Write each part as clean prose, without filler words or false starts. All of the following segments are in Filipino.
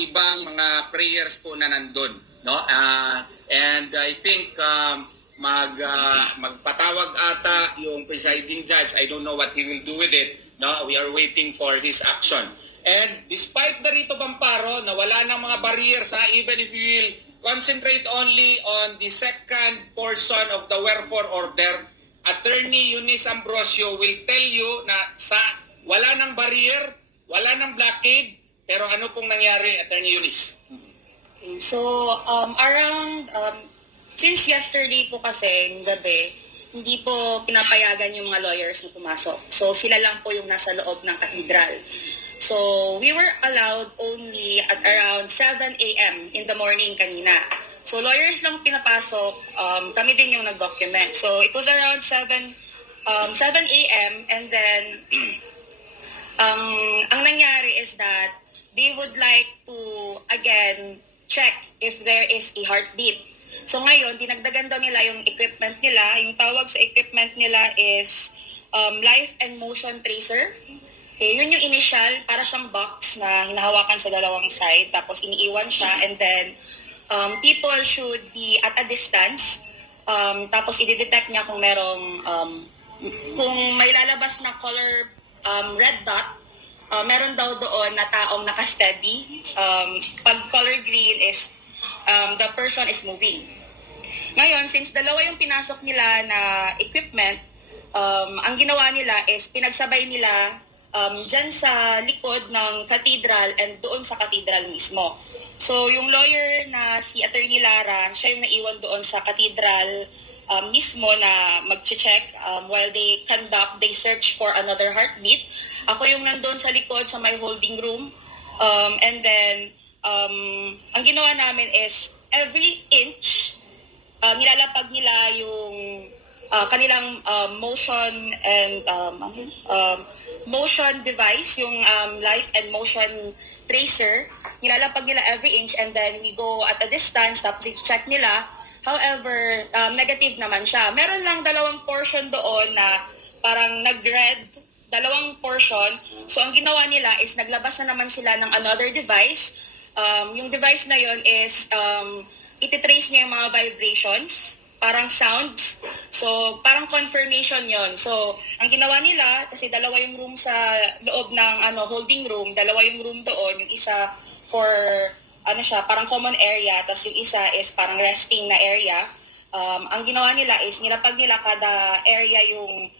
ibang mga prayers po na nandun, no? And I think magpatawag ata yung presiding judge. I don't know what he will do with it. No, we are waiting for his action. And despite the Rito Pamparo na wala ng mga barriers, even if you will concentrate only on the second portion of the wherefore order, Attorney Eunice Ambrosio will tell you na wala ng barrier, wala ng blockade, pero ano pong nangyari, Attorney Eunice? So, since yesterday po kasi, yung gabi, hindi po pinapayagan yung mga lawyers na pumasok. So, sila lang po yung nasa loob ng katedral. So, we were allowed only at around 7 a.m. in the morning kanina. So, lawyers lang pinapasok, kami din yung nag-document. So, it was around 7 a.m. and then, ang nangyari is that they would like to, again, check if there is a heartbeat. So, ngayon, dinagdagan daw nila yung equipment nila. Yung tawag sa equipment nila is life and motion tracer. Okay, yun yung initial, para siyang box na hinahawakan sa dalawang side, tapos iniiwan siya, and then people should be at a distance, tapos i-detect niya kung merong, kung may lalabas na color red dot, meron daw doon na taong naka-steady. Pag color green is the person is moving. Ngayon, since dalawa yung pinasok nila na equipment, ang ginawa nila is pinagsabay nila dyan sa likod ng cathedral and doon sa cathedral mismo. So, yung lawyer na si Attorney Lara, siya yung naiwan doon sa cathedral mismo na mag-check while they search for another heartbeat. Ako yung nandun sa likod sa my holding room. And then, ang ginawa namin is every inch, nilalapag nila yung kanilang motion and motion device, yung life and motion tracer. Nilalapag nila every inch and then we go at a distance tapos i-check nila. However, negative naman siya. Meron lang dalawang portion doon na parang nag-red, dalawang portion. So, ang ginawa nila is naglabas na naman sila ng another device. Yung device na yon is ititrace niya yung mga vibrations, parang sounds. So, parang confirmation yon. So, ang ginawa nila, kasi dalawa yung room sa loob ng holding room, dalawa yung room doon, yung isa for parang common area, tapos yung isa is parang resting na area. Ang ginawa nila is nilapag nila kada area yung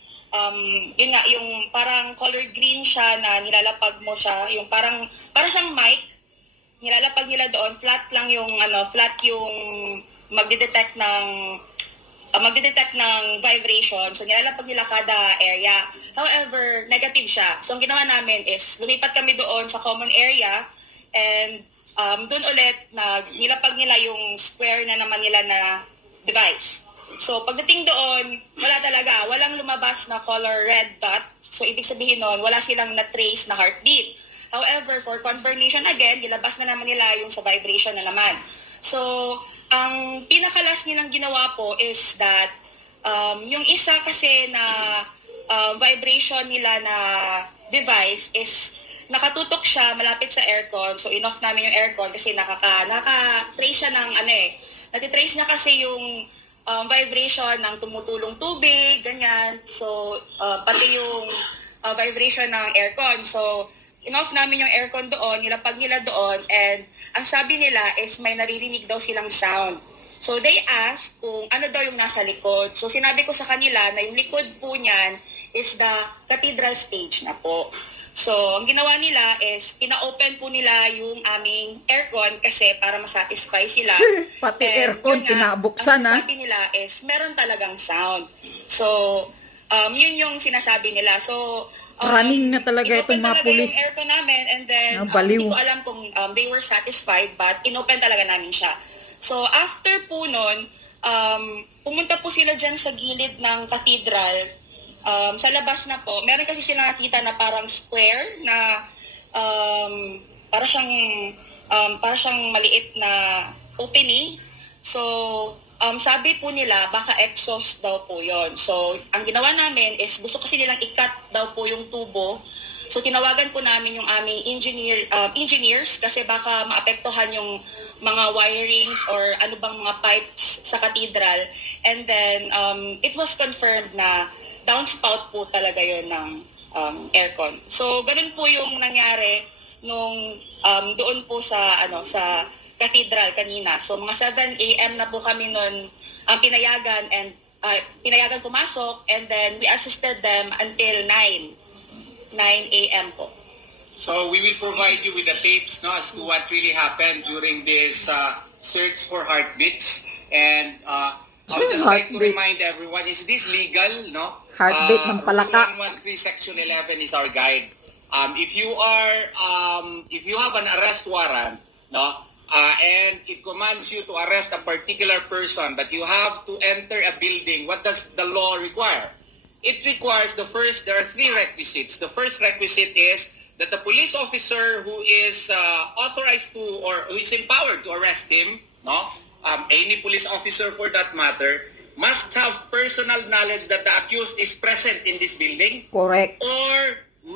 yun nga, yung parang color green siya na nilalapag mo siya, yung parang siyang mic, nilalapag nila doon, flat yung magdidetect ng vibration. So, nilalapag nila kada area. However, negative siya. So, ang ginawa namin is lumipat kami doon sa common area and doon ulit nilapag nila yung square na naman nila na device. So, pagdating doon, walang lumabas na color red dot. So, ibig sabihin nun, wala silang na-trace na heartbeat. However, for confirmation again, nilabas na naman nila yung sa vibration na naman. So, ang pinakalas nilang ginawa po is that yung isa kasi na vibration nila na device is nakatutok siya malapit sa aircon. So, in-off namin yung aircon kasi naka-trace siya ng natitrace niya kasi yung vibration ng tumutulong tubig, ganyan. So, pati yung vibration ng aircon. So, in-off namin yung aircon doon, nilapag nila doon, and ang sabi nila is may naririnig daw silang sound. So, they asked kung ano daw yung nasa likod. So, sinabi ko sa kanila na yung likod po niyan is the cathedral stage na po. So, ang ginawa nila is pina-open po nila yung aming aircon kasi para masatisfy sila. Pati aircon pinabuksan Ang sabi nila is meron talagang sound. So, yun yung sinasabi nila. So, running na talaga itong mga pulis. Yung aircon namin and then baliw. hindi ko alam kung they were satisfied but inopen talaga namin siya. So after po nun, pumunta po sila dyan sa gilid ng cathedral. Sa labas na po, meron kasi sila nakita na parang square na para siyang maliit na opening. So sabi po nila, baka exhaust daw po yon. So, ang ginawa namin is gusto kasi nilang i-cut daw po yung tubo So tinawagan po namin yung aming engineers kasi baka maapektuhan yung mga wirings or ano bang mga pipes sa cathedral. And then it was confirmed na downspout po talaga yun ng aircon. So ganun po yung nangyari nung doon po sa sa cathedral kanina. So mga 7 a.m. na po kami noon pinayagan and pinayagan pumasok, and then we assisted them until 9 a.m. po. So we will provide you with the tapes, no, as to what really happened during this search for heartbeats. And I would just like to Heartbeat. remind everyone, is this legal? No? Heartbeat ng palaka. Rule 113 Section 11 is our guide. If you have an arrest warrant, no, and it commands you to arrest a particular person, but you have to enter a building, what does the law require? It requires there are 3 requisites. The first requisite is that the police officer who is authorized to or who is empowered to arrest him, no, any police officer for that matter, must have personal knowledge that the accused is present in this building Correct. or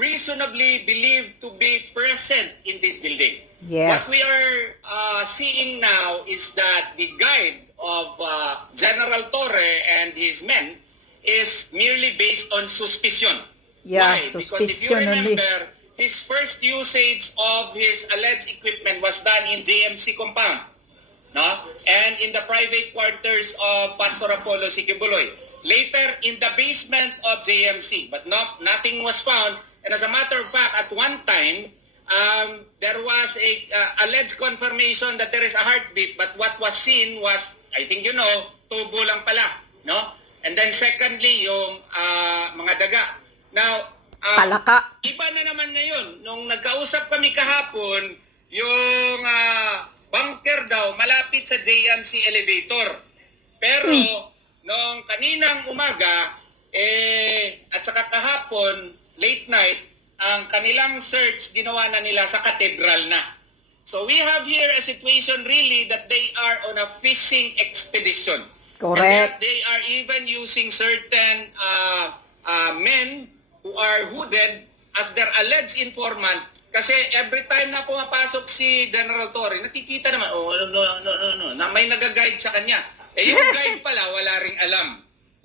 reasonably believed to be present in this building. Yes. What we are seeing now is that the guide of General Torre and his men is merely based on suspicion. Yeah, Why? Because if you suspicion only. remember, his first usage of his alleged equipment was done in JMC compound, no? And in the private quarters of Pastor Apollo Sikibuloy. Later, in the basement of JMC, but nothing was found. And as a matter of fact, at one time, there was a alleged confirmation that there is a heartbeat, but what was seen was, I think tubo lang pala, no? And then secondly, yung mga daga. Now, Palaka. iba na naman ngayon. Nung nagkausap kami kahapon, yung bunker daw malapit sa JMC elevator. Pero, nung kaninang umaga, at saka kahapon, late night, ang kanilang search ginawa na nila sa cathedral na. So we have here a situation really that they are on a fishing expedition. Correct. And that they are even using certain men who are hooded as their alleged informant. Kasi every time na pumapasok si General Torre, nakikita naman, na may nag-guide sa kanya. Yung guide pala, wala ring alam.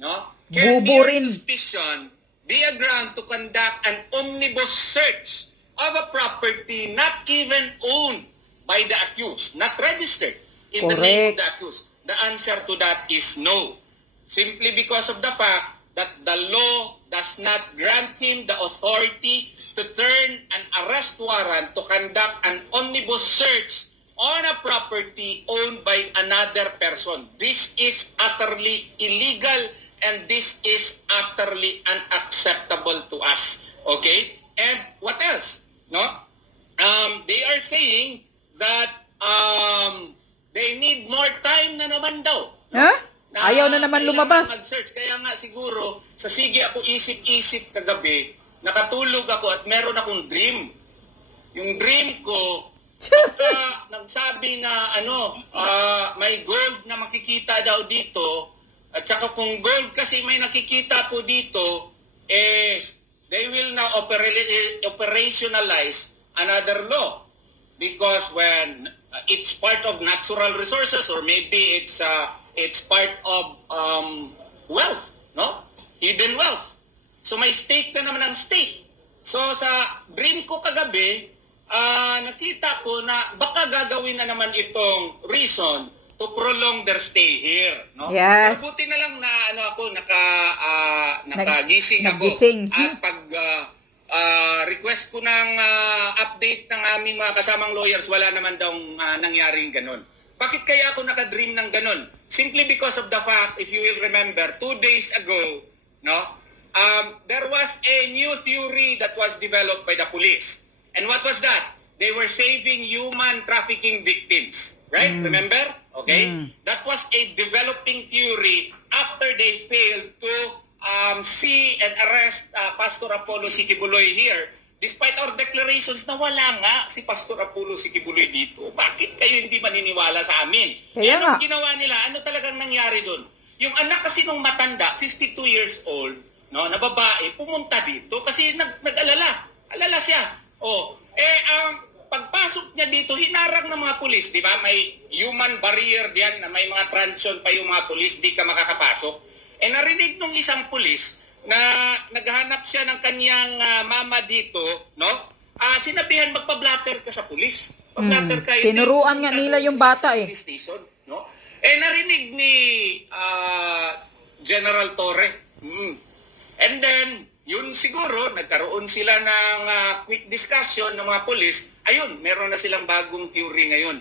No? Can Bubo mere rin. suspicion be a ground to conduct an omnibus search of a property not even owned by the accused, not registered in the name of the accused? The answer to that is no. Simply because of the fact that the law does not grant him the authority to turn an arrest warrant to conduct an omnibus search on a property owned by another person. This is utterly illegal and this is utterly unacceptable to us. Okay? And what else? No? They are saying that they need more time na naman daw. Ha? Ayaw na naman kailangan lumabas. mag-search. Kaya nga siguro, sa sige ako isip-isip kagabi, nakatulog ako at meron akong dream. Yung dream ko, pagka nagsabi na may gold na makikita daw dito, at saka kung gold kasi may nakikita po dito, they will now operationalize another law. Because when it's part of natural resources or maybe it's part of wealth, no? Hidden wealth. So may stake na naman ang state. So sa dream ko kagabi, nakita ko na baka gagawin na naman itong reason to prolong their stay here, no? Yes. Pero buti na lang na nakagising ako. Nagising. At pag request ko ng update ng aming mga kasamang lawyers, wala naman daw nangyaring ganun. Bakit kaya ako nakadream ng ganun? Simply because of the fact, if you will remember, 2 days ago, no, there was a new theory that was developed by the police. And what was that? They were saving human trafficking victims. Right? Remember? Okay? That was a developing theory after they failed to see and arrest Pastor Apollo Sikibuloy here. Despite our declarations na wala nga si Pastor Apollo Sikibuloy dito. Bakit kayo hindi maniniwala sa amin? Kaya nga. Anong ginawa nila? Ano talagang nangyari doon? Yung anak kasi nung matanda, 52 years old, no, na babae, pumunta dito kasi nag-alala. Alala siya. Ang pagpasok niya dito, hinarang ng mga pulis, di ba? May human barrier diyan na may mga transyon pa yung mga pulis, di ka makakapasok. Narinig nung isang pulis na naghahanap siya ng kanyang mama dito, no? Sinabihan magpa-blatter ka sa pulis. Pa-blatter ka. Tinuruan nga nila yung bata eh. Station, no? Narinig ni General Torre. And then, yun siguro, nagkaroon sila ng quick discussion ng mga pulis. Ayun, meron na silang bagong theory ngayon.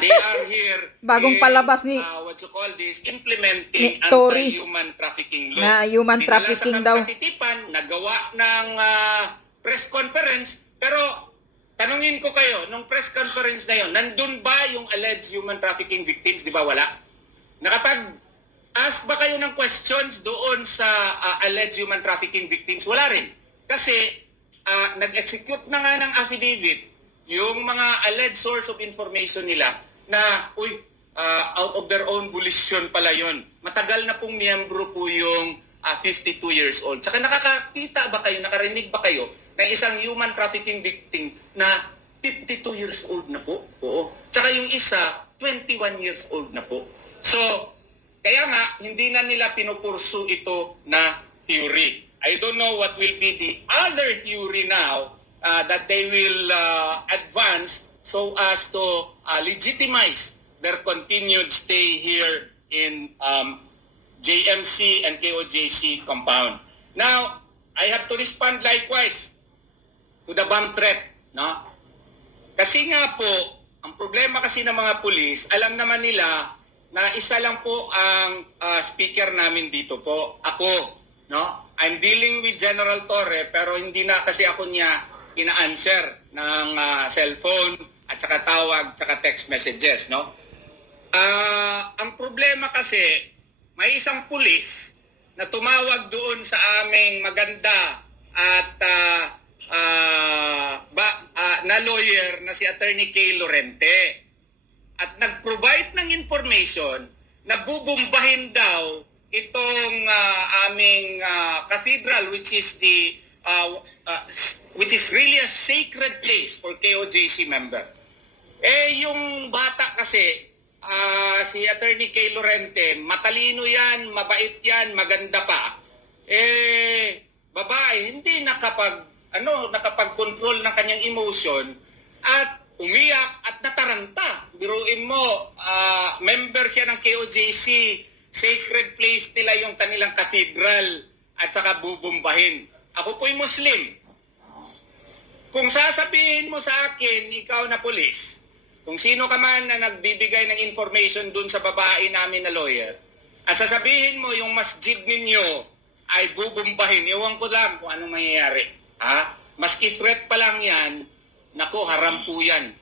They are here Bagong palabas ni what you call this, implementing Tory anti-human trafficking law. na human Dinala trafficking sa daw. katitipan, nagawa ng press conference, pero tanungin ko kayo, nung press conference na yun, nandun ba yung alleged human trafficking victims? Di ba wala? Nakapag-ask ba kayo ng questions doon sa alleged human trafficking victims? Wala rin. Kasi nag-execute na nga ng affidavit yung mga alleged source of information nila na, out of their own volition pala yun. Matagal na pong miyembro po yung 52 years old. Tsaka nakakita ba kayo, nakarinig ba kayo ng isang human trafficking victim na 52 years old na po? Oo. Tsaka yung isa, 21 years old na po. So, kaya nga, hindi na nila pinupursu ito na theory. I don't know what will be the other theory now that they will advance so as to legitimize their continued stay here in JMC and KOJC compound. Now, I have to respond likewise to the bomb threat, no? Kasi nga po, ang problema kasi ng mga pulis, alam naman nila na isa lang po ang speaker namin dito po, ako, no? I'm dealing with General Torre, pero hindi na kasi ako niya ina-answer ng cellphone at saka tawag, saka text messages, no? Ang problema kasi, may isang pulis na tumawag doon sa aming maganda at na lawyer na si Attorney Kay Lorente. At nag-provide ng information na bubumbahin daw itong aming cathedral, which is the which is really a sacred place for KOJC member. Yung bata kasi, si Attorney Kay Lorente, matalino yan, mabait yan, maganda pa. Babae, hindi nakapag-control ng kanyang emotion at umiyak at nataranta. Biruin mo, member siya ng KOJC, sacred place nila yung kanilang cathedral at saka bubumbahin. Ako po'y Muslim. Kung sasabihin mo sa akin, ikaw na pulis, kung sino ka man na nagbibigay ng information dun sa babae namin na lawyer, at sasabihin mo yung masjid ninyo ay bubumbahin, ewan ko lang kung anong mangyayari. Maski threat pa lang yan, naku, haram po yan.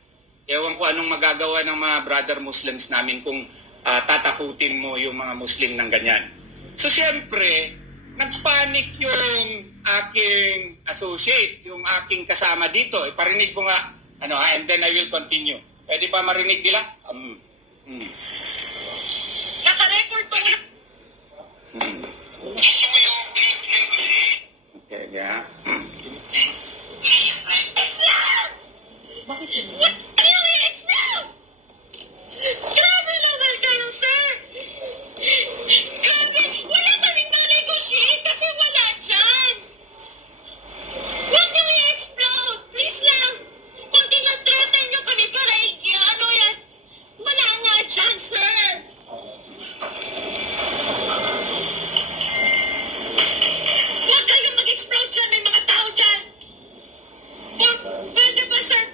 Ewan ko anong magagawa ng mga brother Muslims namin kung tatakutin mo yung mga Muslim ng ganyan. So siyempre, nagpanik yung aking associate, yung aking kasama dito. Iparinig ko nga, and then I will continue. Pwede ba marinig nila? Naka-record to. Okay, yeah. Islam! Bakit yun? What are you Islam? Grabe naman kayo, sir! Grabe! Wala kaming ma-negotiate kasi wala dyan! Huwag niyo i-explode! Please lang! Kung tinatreten niyo kami para ano yan, wala nga dyan, sir! Huwag kayong mag-explode dyan! May mga tao dyan! Pwede ba, sir?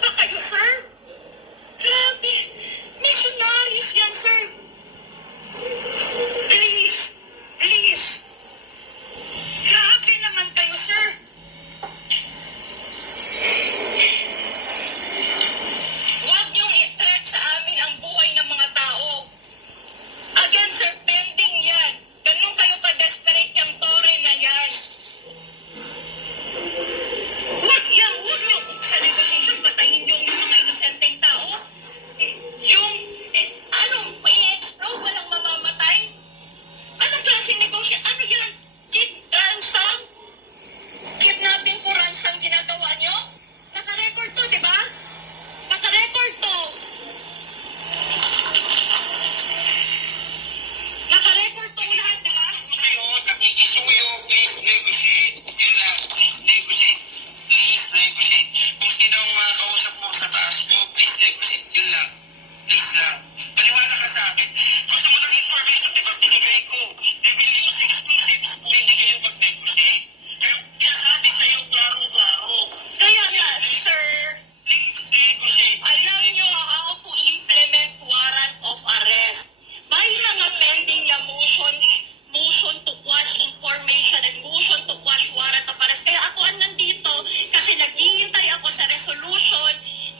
ba kayo, sir? Grabe. Missionaries yan, sir. Please. Please. Grabe naman kayo, sir. Huwag niyong i-threat sa amin ang buhay ng mga tao. Again, sir, pending yan. Ganun kayo ka-desperate yung tore na yan. Huwag yung sa negotiation, patayin yung mga inosenteng tao. I-explode, walang mamamatay. Anong klaseng negotiation? Ano yan? Ransom? Kidnapping for ransom ginagawa nyo? Naka-record to, di ba? Naka-record to. Naka-record to lahat, di ba? Kayo, nakikisuyo, please negotiate. Yun lang, please negotiate. Please negotiate. Kung sino ang makakausap mo sa taas mo, please negotiate. Yun lang. Please lang. Paniwala ka sa akin. Gusto mo ng information, di ba? Binigay ko. They will use exclusives kung hindi kayo mag-negotiate. Kaya sabi sa'yo, klaro-klaro. Kaya nga, sir, Please negotiate. alam nyo how to implement warrant of arrest. May mga pending na motion to quash information and motion to quash warrant of arrest. Kaya ako nandito kasi naghihintay ako sa resolution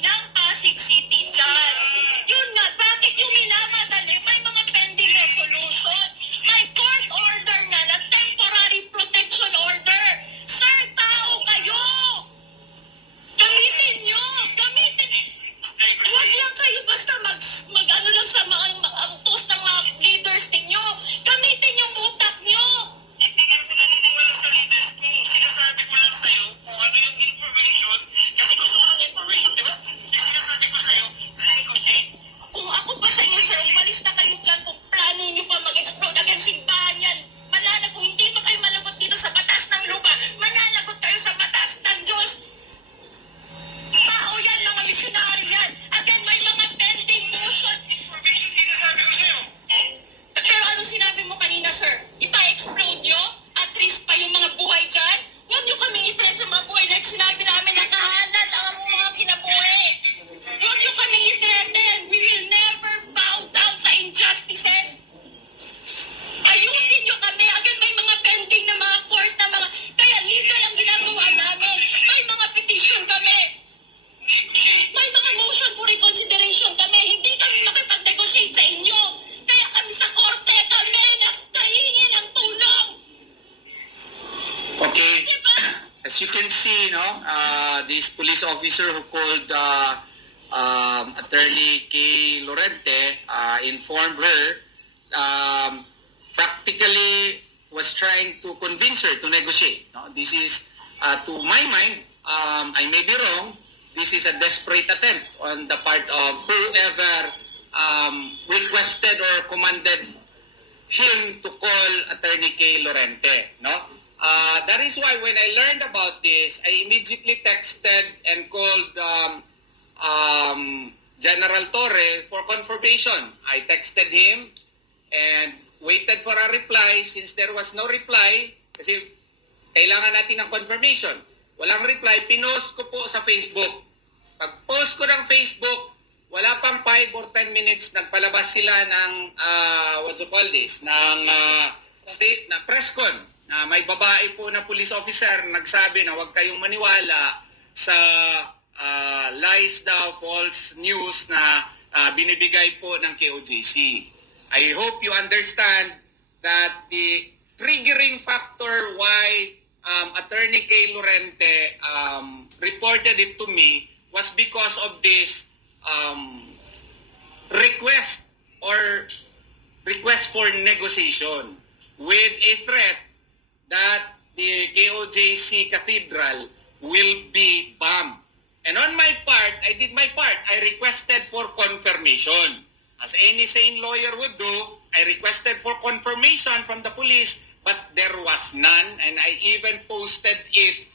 ng Pasig City Judge. Yun nga, bakit yung minamadali? May mga pending resolution. May court order na temporary protection order. Sir, tao kayo! Gamitin nyo! Gamitin! Huwag lang kayo basta mag-ano lang sa mga ang toast ng mga leaders ninyo. Gamitin yung utak nyo! Hindi nga ako naniniwala sa leaders ko. Sinasabi ko lang sa'yo kung ano yung information. Kasi gusto ko ng information, di ba? Yung sinasabi ko sa'yo, negotiate. Kung ako pa sa inyo, sir, umalis na kayo dyan kung plano nyo pa mag-explode against simbahan yan. Mananagot, kung hindi pa kayo managot dito sa batas ng lupa, mananagot kayo sa batas ng Diyos. Tao yan, mga misyonary yan. Again, may mga pending motion. Information, sinasabi ko sa'yo. Pero anong sinabi mo kanina, sir? Ipa-explode nyo? At risk pa yung mga buhay dyan? Huwag nyo kaming i-threat sa mga buhay. Like sinabi namin, nakahanad ang mga kinabuhi. Huwag nyo kaming i-threaten. We will never bow down sa injustices. Ayusin nyo kami. Again, may mga pending na mga court na mga... Kaya legal ang ginagawa namin. May mga petition kami. Negotiate. May mga motion for reconsideration kami. Hindi kami makipag-negotiate sa inyo. Kaya kami sa korte kami nagtahingi ng tulong. Okay. Diba? As you can see, no, this police officer who called Attorney Kay Lorente informed her, practically was trying to convince her to negotiate. No? This is, to my mind, I may be wrong, this is a desperate attempt on the part of whoever requested or commanded him to call Attorney Kay Lorente. No? That is why when I learned about this, I immediately texted and called General Torre for confirmation. I texted him and waited for a reply. Since there was no reply, kasi kailangan natin ng confirmation. Walang reply, pinost ko po sa Facebook. Pag-post ko ng Facebook, wala pang 5 or 10 minutes, nagpalabas sila ng, what you call this, ng state, na press con, na may babae po na police officer nagsabi na huwag kayong maniwala sa lies daw, false news na binibigay po ng KOJC. I hope you understand that the triggering factor why Attorney Kay Lorente reported it to me was because of this request for negotiation with a threat that the KOJC Cathedral will be bombed. And on my part, I did my part. I requested for confirmation. As any sane lawyer would do, I requested for confirmation from the police, but there was none, and I even posted it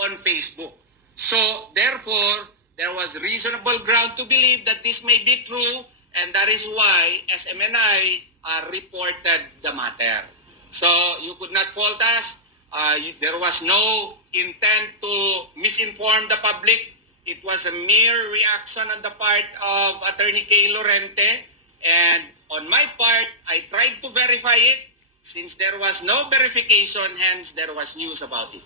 on Facebook. So, therefore, there was reasonable ground to believe that this may be true, and that is why SMNI reported the matter. So, you could not fault us. There was no intent to misinform the public. it was a mere reaction on the part of Attorney Kay Lorente, and on my part, I tried to verify it. Since there was no verification, hence there was news about it.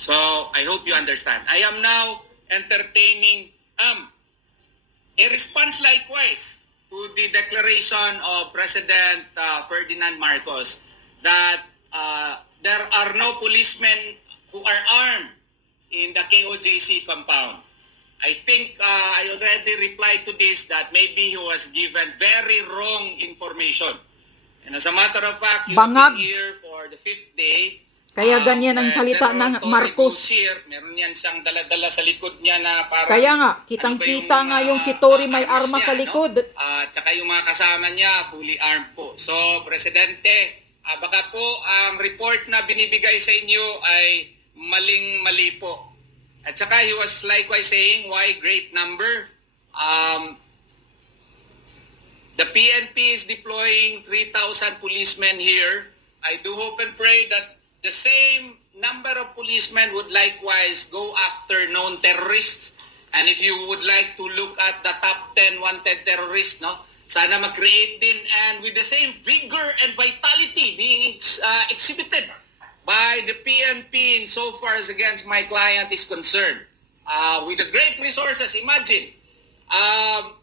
So I hope you understand. I am now entertaining a response likewise to the declaration of President Ferdinand Marcos that there are no policemen who are armed in the KOJC compound. I think I already replied to this that maybe he was given very wrong information. And as a matter of fact, you've Bangag. been here for the 5th day. Kaya ganyan ang when salita Senator ng Tory Marcos. goes here, meron yan siyang dala-dala sa likod niya na parang... Kaya nga, ano kitang-kita ba nga yung si Tory may armas armas niya, sa likod. No? Tsaka yung mga kasama niya, fully armed po. So, Presidente, baka po ang report na binibigay sa inyo ay maling-mali po. At saka he was likewise saying, why great number? The PNP is deploying 3,000 policemen here. I do hope and pray that the same number of policemen would likewise go after known terrorists. And if you would like to look at the top 10 wanted terrorists, no, sana mag-create din and with the same vigor and vitality being exhibited by the PNP in so far as against my client is concerned. With the great resources, imagine,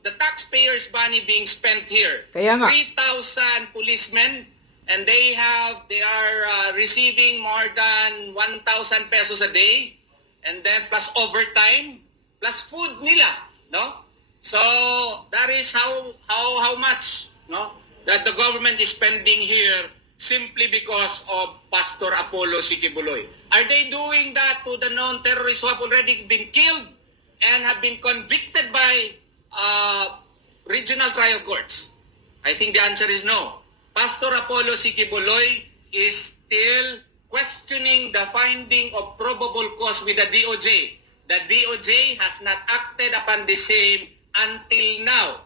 the taxpayers' money being spent here. Kaya nga. 3,000 policemen, and they are receiving more than 1,000 pesos a day, and then plus overtime, plus food nila, no? So that is how much, no, that the government is spending here simply because of Pastor Apollo Sikibuloy. Are they doing that to the known terrorists who have already been killed and have been convicted by regional trial courts? I think the answer is no. Pastor Apollo Sikibuloy is still questioning the finding of probable cause with the DOJ. The DOJ has not acted upon the same until now.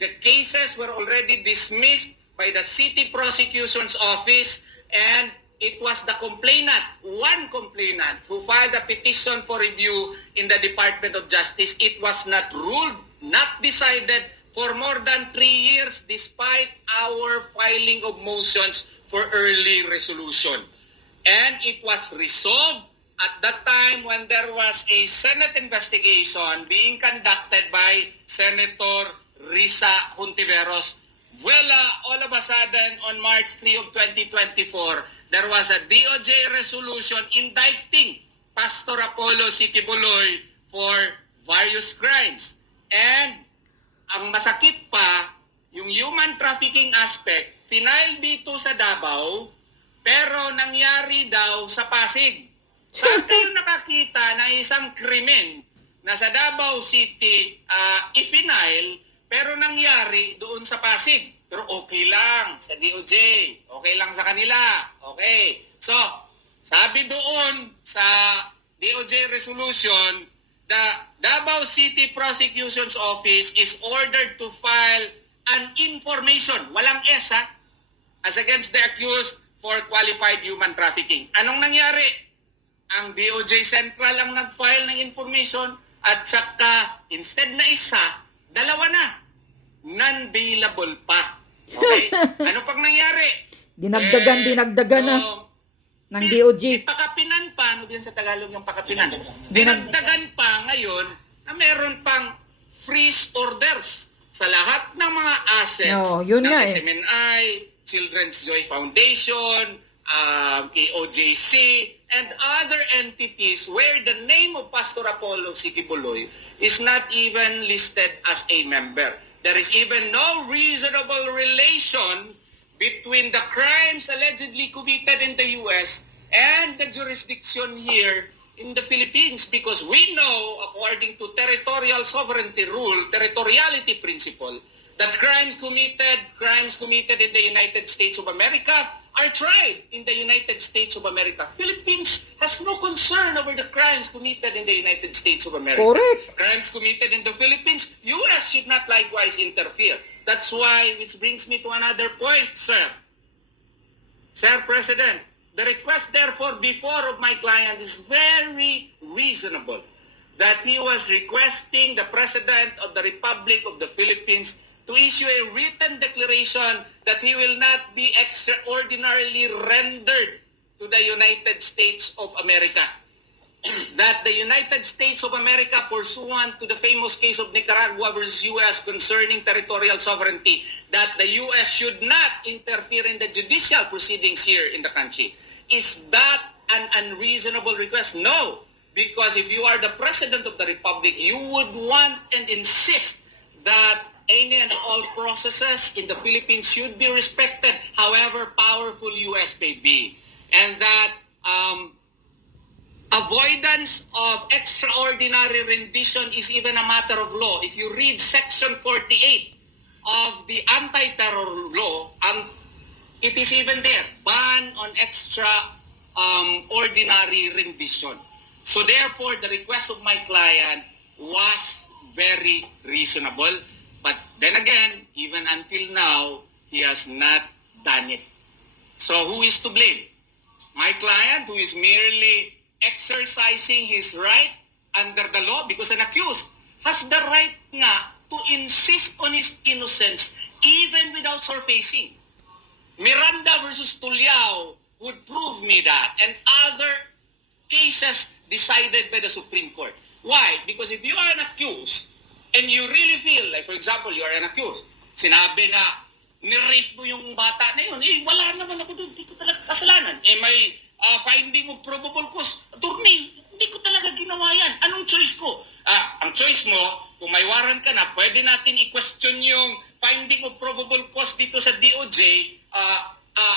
The cases were already dismissed by the City Prosecution's Office, and it was the complainant, one complainant, who filed a petition for review in the Department of Justice. It was not ruled, not decided for more than 3 years despite our filing of motions for early resolution. And it was resolved at that time when there was a Senate investigation being conducted by Senator Risa Hontiveros. Voila, all of a sudden, on March 3 of 2024, there was a DOJ resolution indicting Pastor Apollo Sikibuloy for various crimes. And ang masakit pa, yung human trafficking aspect, final dito sa Davao, pero nangyari daw sa Pasig. Saan kayo nakakita na isang krimen na sa Davao City i-final, pero nangyari doon sa Pasig? Pero okay lang sa DOJ, okay lang sa kanila, okay. So, sabi doon sa DOJ resolution, the Davao City Prosecution's Office is ordered to file an information, walang S as against the accused for qualified human trafficking. Anong nangyari? Ang DOJ Central ang nag-file ng information at saka instead na isa, dalawa na. Non-bailable pa. Okay? Ano pang nangyari? Dinagdagan na ng DOJ. Pakapinan pa, ano din sa Tagalog yung pakapinan? Dinagdagan pa ngayon na meron pang freeze orders sa lahat ng mga assets No, yun ng nga SMNI, Children's Joy Foundation, KOJC, and other entities where the name of Pastor Apollo Sikibuloy is not even listed as a member. There is even no reasonable relation between the crimes allegedly committed in the U.S. and the jurisdiction here in the Philippines, because we know, according to territorial sovereignty rule, territoriality principle, that crimes committed in the United States of America are tried in the United States of America. Philippines has no concern over the crimes committed in the United States of America. Correct. Crimes committed in the Philippines, U.S. should not likewise interfere. That's why, which brings me to another point, sir. Sir President, the request therefore before of my client is very reasonable. that he was requesting the President of the Republic of the Philippines to issue a written declaration that he will not be extraordinarily rendered to the United States of America. That the United States of America, pursuant to the famous case of Nicaragua versus U.S. concerning territorial sovereignty, that the U.S. should not interfere in the judicial proceedings here in the country. Is that an unreasonable request? No. Because if you are the President of the Republic, you would want and insist that any and all processes in the Philippines should be respected, however powerful U.S. may be. And that avoidance of extraordinary rendition is even a matter of law. If you read Section 48 of the anti-terror law, it is even there, ban on extraordinary rendition. So therefore, the request of my client was very reasonable. But then again, even until now, he has not done it. So who is to blame? My client, who is merely exercising his right under the law, because an accused has the right nga to insist on his innocence even without surfacing. Miranda versus Tuliao would prove me that, and other cases decided by the Supreme Court. Why? Because if you are an accused and you really feel, like for example, you are an accused, sinabi na, ni-rape mo yung bata na yun, wala naman ako doon, hindi ko talaga kasalanan. May finding of probable cause, attorney, hindi ko talaga ginawa yan. Anong choice ko? Ang choice mo, kung may warrant ka na, pwede natin i-question yung finding of probable cause dito sa DOJ.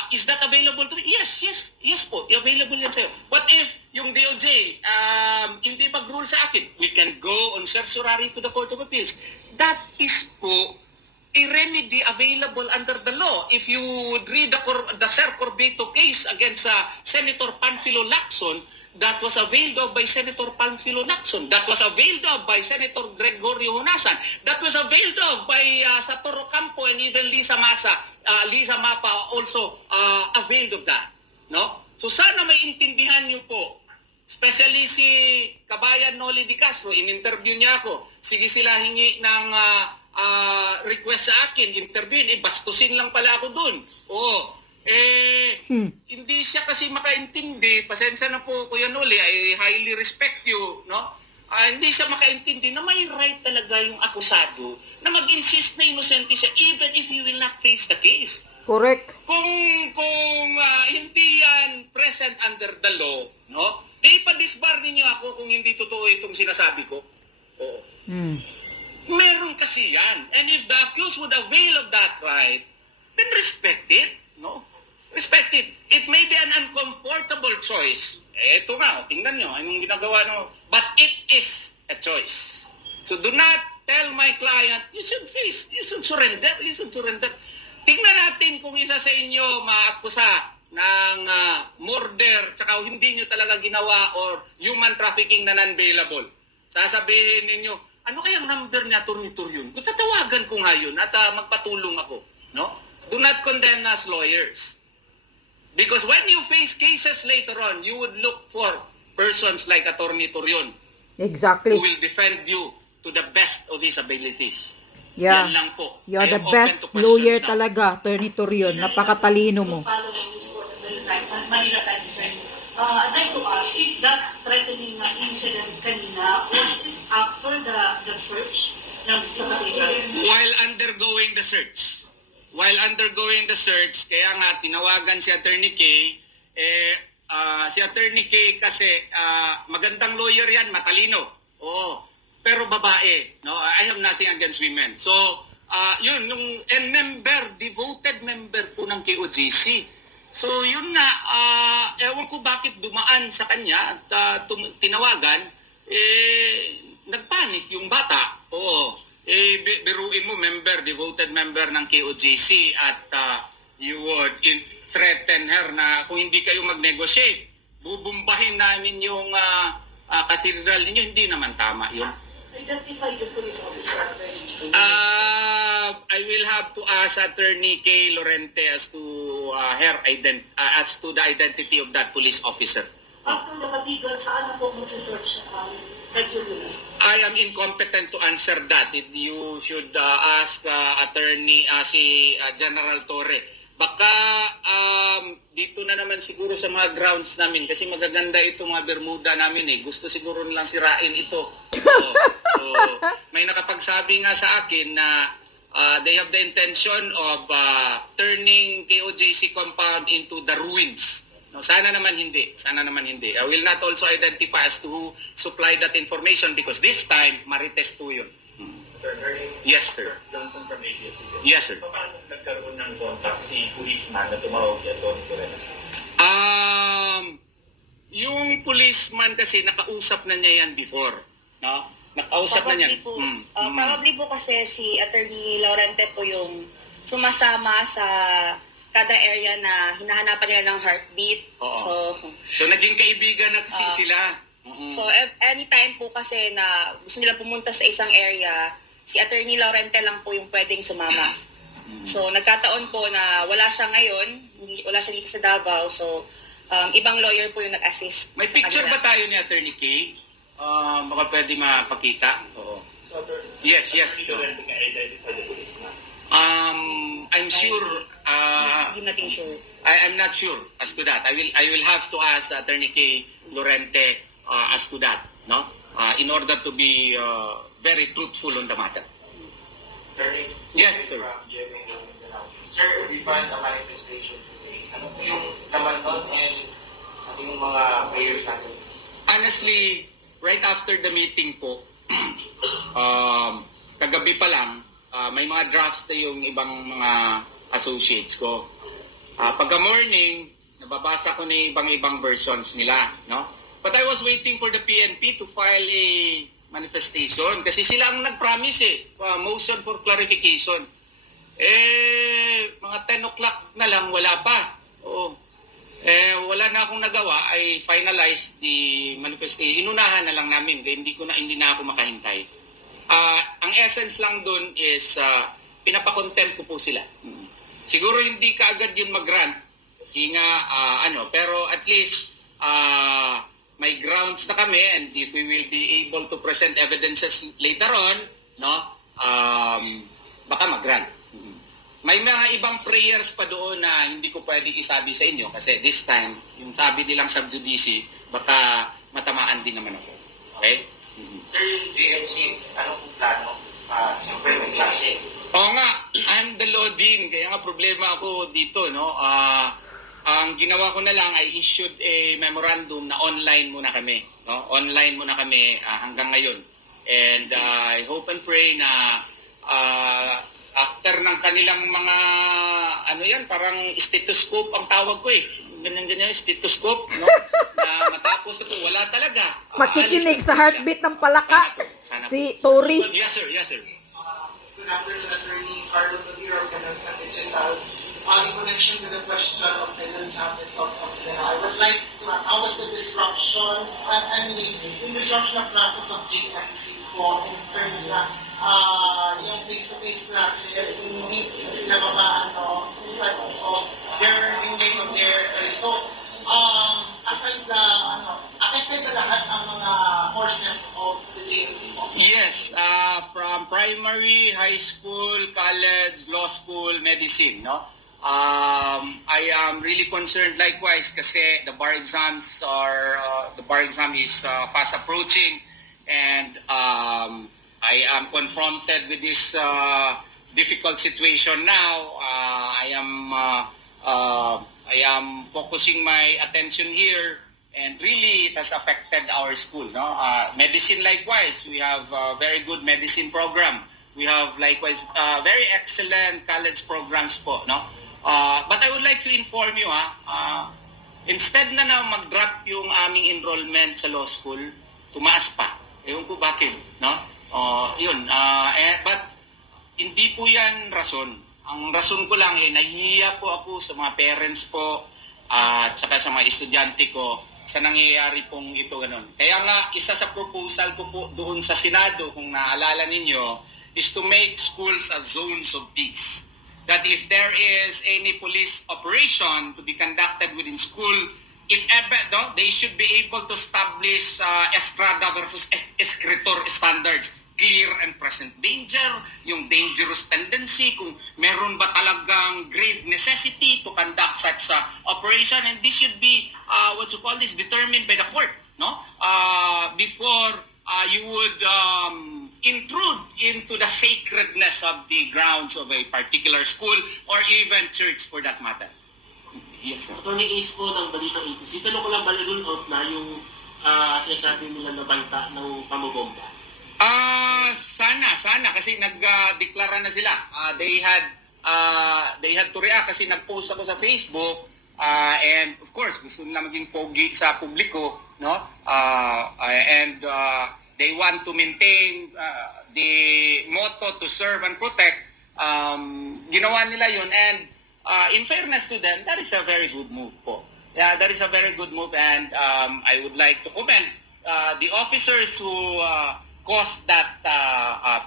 Is that available to me? Yes po, available yan sa'yo. What if yung DOJ hindi mag-rule sa akin? We can go on certiorari to the Court of Appeals. That is po a remedy available under the law. If you would read the Ser Corbeto case against Senator Panfilo Lacson, that was availed of by Senator Panfilo Lacson. That was availed of by Senator Gregorio Honasan. That was availed of by Satoru Campo and even Lisa Mapa also availed of that. No? So sana may intindihan niyo po. Especially si Kabayan Noli Di Castro, in-interview niya ako. Sige sila hingi ng request sa akin, interview, bastusin lang pala ako dun. Hindi siya kasi makaintindi, pasensya na po Kuya Noli, I highly respect you, no? Hindi siya makaintindi na may right talaga yung akusado na mag-insist na inosente siya even if he will not face the case. Correct. Kung hindi yan present under the law, no? Ipa-disbar ninyo ako kung hindi totoo itong sinasabi ko. Oo. Meron kasi yan. And if the accused would avail of that right, then respect it, no? Respect it. It may be an uncomfortable choice. Ito nga, tingnan nyo, anong ginagawa no? But it is a choice. So do not tell my client, you should surrender, Tingnan natin kung isa sa inyo maakusa ng murder, tsaka hindi nyo talaga ginawa or human trafficking na non-bailable. Sasabihin ninyo, ano kayang number niya, Atty. Torion? Tatawagan ko nga yun at magpatulong ako. No? Do not condemn us lawyers. Because when you face cases later on, you would look for persons like Atty. Torion Exactly. who will defend you to the best of his abilities. Yeah. Yan lang po. You're I the am open best to questions lawyer now. talaga, Atty. Torion. Napakatalino mo. Following this court of the Manila Times trend, I'd like to ask if that threatening incident kanina was after the search ng sa particular. While undergoing the search, kaya nga tinawagan si Attorney K, si Attorney K kasi magandang lawyer yan, matalino. Oo. Pero babae, no? I have nothing against women. So, yun, devoted member po ng KOJC. So, yun nga, ewan ko bakit dumaan sa kanya at tinawagan, nagpanik yung bata. Oo. Biruin mo, devoted member ng KOJC at you would threaten her na kung hindi kayo mag-negotiate, bubumbahin namin yung cathedral ninyo. Hindi naman tama yun. Identify the police officer. I will have to ask Attorney Kay Lorente as to the identity of that police officer. After the cathedral, saan na po magsisearch siya? That's your ruling. I am incompetent to answer that. You should ask attorney si General Torre. Baka dito na naman siguro sa mga grounds namin kasi magaganda itong mga Bermuda namin eh. Gusto siguro nilang sirain ito. So, may nakapagsabi nga sa akin na they have the intention of turning KOJC compound into the ruins. No, sana naman hindi. Sana naman hindi. I will not also identify as to who supplied that information because this time, Marites po yun. Yes, sir. Johnson from ABS-CBN. Yes, sir. Paano nagkaroon ng contact si policeman na tumawag kay Tony Corena? Yung policeman kasi nakausap na niya yan before. No? Nakausap na niya. Probably po kasi si Attorney Laurente po yung sumasama sa kada area na hinahanapan nila ng heartbeat. Oo. So naging kaibigan na kasi sila. So anytime po kasi na gusto nila pumunta sa isang area, si Attorney Laurente lang po yung pwedeng sumama. So nagkataon po na wala siya ngayon, wala siya dito sa Davao. So ibang lawyer po yung nag-assist. May sa picture kanila. ba tayo ni Attorney Kay? Baka pwede mapakita. Oo. Yes. Dito rin identify the policeman. I'm sure. Hindi natin sure. I'm not sure as to that. I will have to ask Attorney Kay Lorente as to that, no? In order to be very truthful on the matter. Yes, sir. Sir, we found a manifestation today. Ano po yung naman doon and ano yung mga prayers natin? Honestly, right after the meeting po, kagabi pa lang, may mga drafts na yung ibang mga associates ko. Pagka morning, nababasa ko na yung ibang versions nila, no? But I was waiting for the PNP to file a manifestation kasi sila ang nag-promise motion for clarification. Mga 10 o'clock na lang, wala pa. Wala na akong nagawa, I finalized the manifestation. Inunahan na lang namin, kaya hindi na ako makahintay. Ang essence lang dun is pinapakontempt ko po sila. Siguro hindi kaagad yun mag-grant kasi nga pero at least may grounds na kami and if we will be able to present evidences later on, no? Baka mag-grant. May mga ibang prayers pa doon na hindi ko pwedeng isabi sa inyo kasi this time, yung sabi nilang sub judice, baka matamaan din naman ako. Okay? Sir, yung JMC, ano po plano? Siyempre may klase. Oo nga, I'm the loading. Kaya nga problema ako dito, no? Ang ginawa ko na lang ay issued a memorandum na online muna kami. No? Online muna kami hanggang ngayon. And I hope and pray na after ng kanilang mga, parang stethoscope ang tawag ko eh. Ganyan, stethoscope, no? Na matapos ito, wala talaga. Makikinig sa heartbeat ng palaka. Si Tori. Yes, sir. Good afternoon, Attorney Carlo Rodriguez of Canada Digital. In connection with the question of Silent Chavez of I would like to ask, how was the disruption, yung disruption of classes of JMC po in terms na yung face-to-face classes, hindi sila instead of their engagement of their, so, aside the, affected na lahat ang mga courses of the JMC po? Yes, from primary, high school, college, law school, medicine, no? I am really concerned likewise kasi the bar exam is fast approaching and I am confronted with this difficult situation now. I am focusing my attention here and really it has affected our school, no? Medicine likewise, we have a very good medicine program. We have likewise very excellent college programs po, no? But I would like to inform you, instead na mag-drop yung aming enrollment sa law school, tumaas pa. Ewan ko bakit, no? But hindi po yan rason. Ang rason ko lang, nahihiya po ako sa mga parents po at saka sa mga estudyante ko sa nangyayari pong ito ganun. Kaya nga, isa sa proposal ko po doon sa Senado, kung naalala ninyo, is to make schools as zones of peace. That if there is any police operation to be conducted within school, if ever, no, they should be able to establish Estrada versus Escritor standards. Clear and present danger, yung dangerous tendency, kung meron ba talagang grave necessity to conduct such operation, and this should be, determined by the court, no? Before you would intrude into the sacredness of the grounds of a particular school or even church for that matter. Yes, sir. Attorney Ace po ng Balitang ATC. Tanong ko lang ba nalunod na yung sinasabi nila na banta ng pamobomba? Sana kasi nagdeklara na sila. They had to react kasi nag-post ako sa Facebook, and of course gusto nila maging pogi sa publiko, no? And they want to maintain the motto to serve and protect. Ginawa nila yun, and in fairness to them, that is a very good move po. Yeah, that is a very good move, and I would like to commend the officers who caused that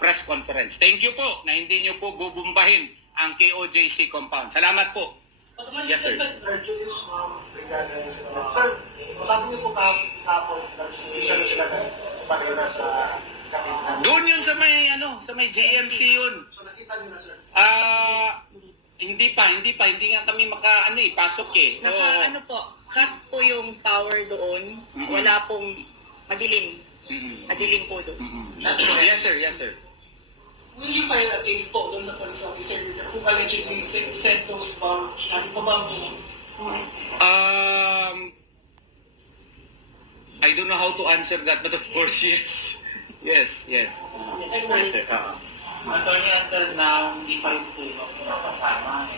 press conference. Thank you po na hindi nyo po bubumbahin ang KOJC compound. Salamat po. Yes, sir. Sabi niyo po kahapon, nag-issue na sila ng panila sa kapitan. Doon yun sa may JMC yun. So nakita niyo na, sir? Hindi nga kami pasok eh. Cut po yung power doon. Wala pong madilim. Madilim po doon. Yes, sir. Will you file a case po doon sa police officer who allegedly sent those bombs? I don't know how to answer that, but of course, yes. Yes, sir. Attorney, until now, hindi pa rin po napasama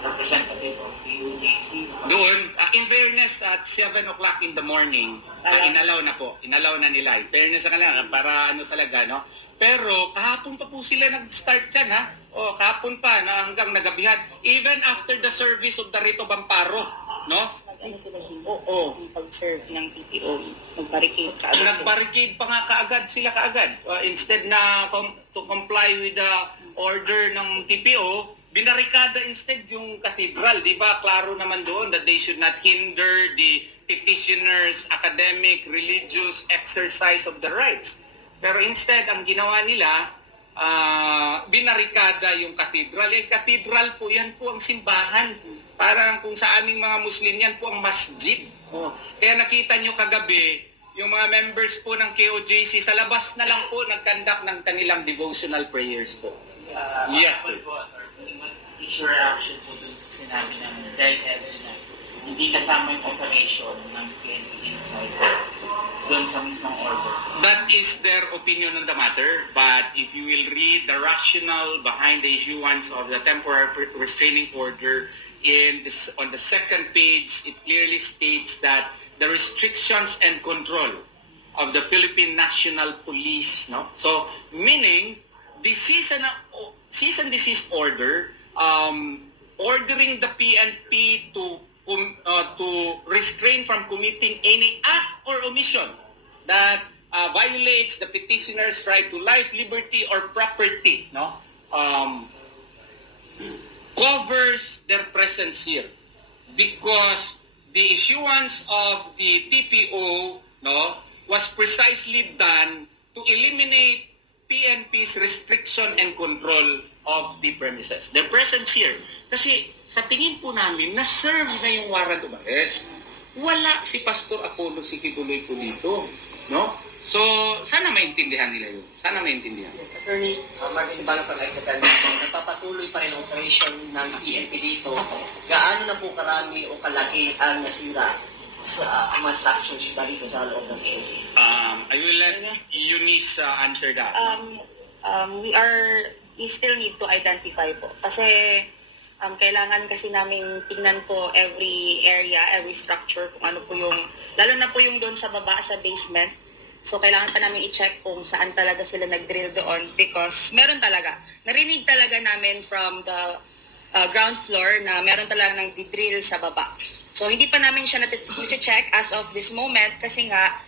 representative of the UJC. Doon, in fairness, at 7 o'clock in the morning, inalaw na nila. In fairness sa kanila, para talaga, no? Pero kahapon pa po sila nag-start dyan, ha? Kahapon pa, na hanggang nagabihan. Even after the service of the Rito Bamparo, no? Sila pag-serve ng TPO, nag-barricade kaagad sila. Nag-barricade pa nga kaagad. Instead na to comply with the order ng TPO, binarikada instead yung cathedral. Di ba? Klaro naman doon that they should not hinder the petitioners' academic, religious exercise of the rights. Pero instead, ang ginawa nila, binarikada yung cathedral. Yung cathedral po, yan po ang simbahan. Parang kung sa aming mga Muslim, yan po ang masjid. Kaya nakita nyo kagabi, yung mga members po ng KOJC, sa labas na lang po nag-conduct ng kanilang devotional prayers po. Yes, sir. Is your reaction po dun sa sinabi ng DepEd na hindi kasama yung operation ng PNP inside doon sa mismong order? That is their opinion on the matter, but if you will read the rationale behind the issuance of the temporary restraining order on the second page, it clearly states that the restrictions and control of the Philippine National Police, no? So, meaning, the cease and desist order, ordering the PNP to restrain from committing any act or omission that violates the petitioner's right to life, liberty, or property, no? Covers their presence here, because the issuance of the TPO, no, was precisely done to eliminate PNP's restriction and control of the premises. Their presence here. Kasi sa tingin po namin, na-serve na yung warrant of arrest. Wala si Pastor Apollo Sikituloy po dito, no? So, sana maintindihan nila yun. Sana maintindihan. Yes, Attorney, Martin Balapag ay sa kanya, nagpapatuloy pa rin ang operation ng PNP dito. Gaano na po karami o kalaki ang nasira sa mga structures dito sa loob ng PNP? I will let Eunice answer that. We still need to identify po. Kasi kailangan kasi namin tignan po every area, every structure, kung ano po yung, lalo na po yung doon sa baba, sa basement. So, kailangan pa namin i-check kung saan talaga sila nag-drill doon, because meron talaga. Narinig talaga namin from the ground floor na meron talaga nang di-drill sa baba. So, hindi pa namin siya na-check as of this moment kasi nga,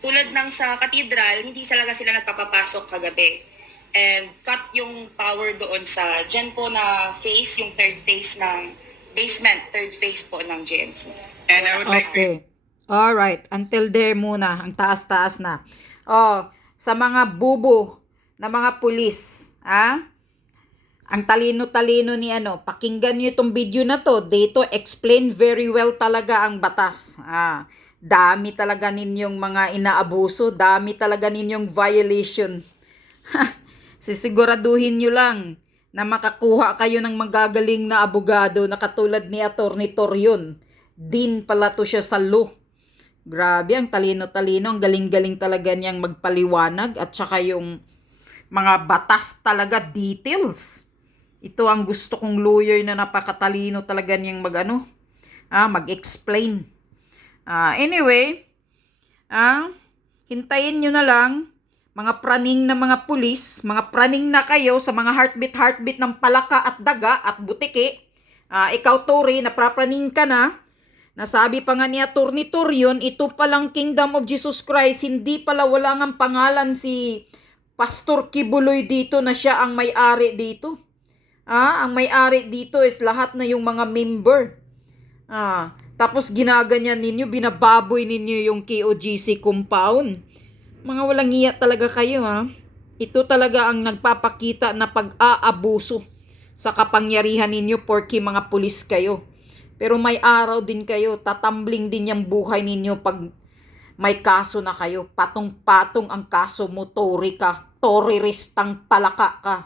tulad ng sa cathedral, hindi talaga sila nagpapapasok kagabi. And cut yung power doon sa dyan po na face, yung third face ng basement, third phase po ng GNC. And I would like to Okay. Alright. Until there muna. Ang taas-taas na. Oh, sa mga bubo na mga pulis, ang talino-talino ni pakinggan niyo itong video na to. Dito, explain very well talaga ang batas. Dami talaga ninyong mga inaabuso. Dami talaga ninyong violation. Sisiguraduhin nyo lang na makakuha kayo ng magagaling na abogado na katulad ni Attorney Torion. Din pala to siya sa law. Grabe, ang talino-talino. Ang galing-galing talaga niyang magpaliwanag at saka yung mga batas talaga, details. Ito ang gusto kong lawyer na napakatalino talaga niyang mag-explain. Anyway, hintayin nyo na lang, mga praning na mga pulis, mga praning na kayo sa mga heartbeat ng palaka at daga at butiki. Ikaw, Tori, naprapraning ka na. Nasabi pa nga ni Attorney Torion, ito palang Kingdom of Jesus Christ, hindi pala wala ngang pangalan si Pastor Kibuloy dito na siya ang may-ari dito. Ang may-ari dito is lahat na yung mga member. Tapos ginaganyan ninyo, binababoy ninyo yung KOGC compound. Mga walang iya talaga kayo, Ito talaga ang nagpapakita na pag-aabuso sa kapangyarihan ninyo porke mga pulis kayo. Pero may araw din kayo, tatambling din yung buhay ninyo pag may kaso na kayo. Patong-patong ang kaso mo, Tori ka. Toriristang palaka ka.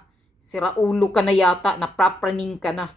Siraulo ka na yata, naprapraning ka na.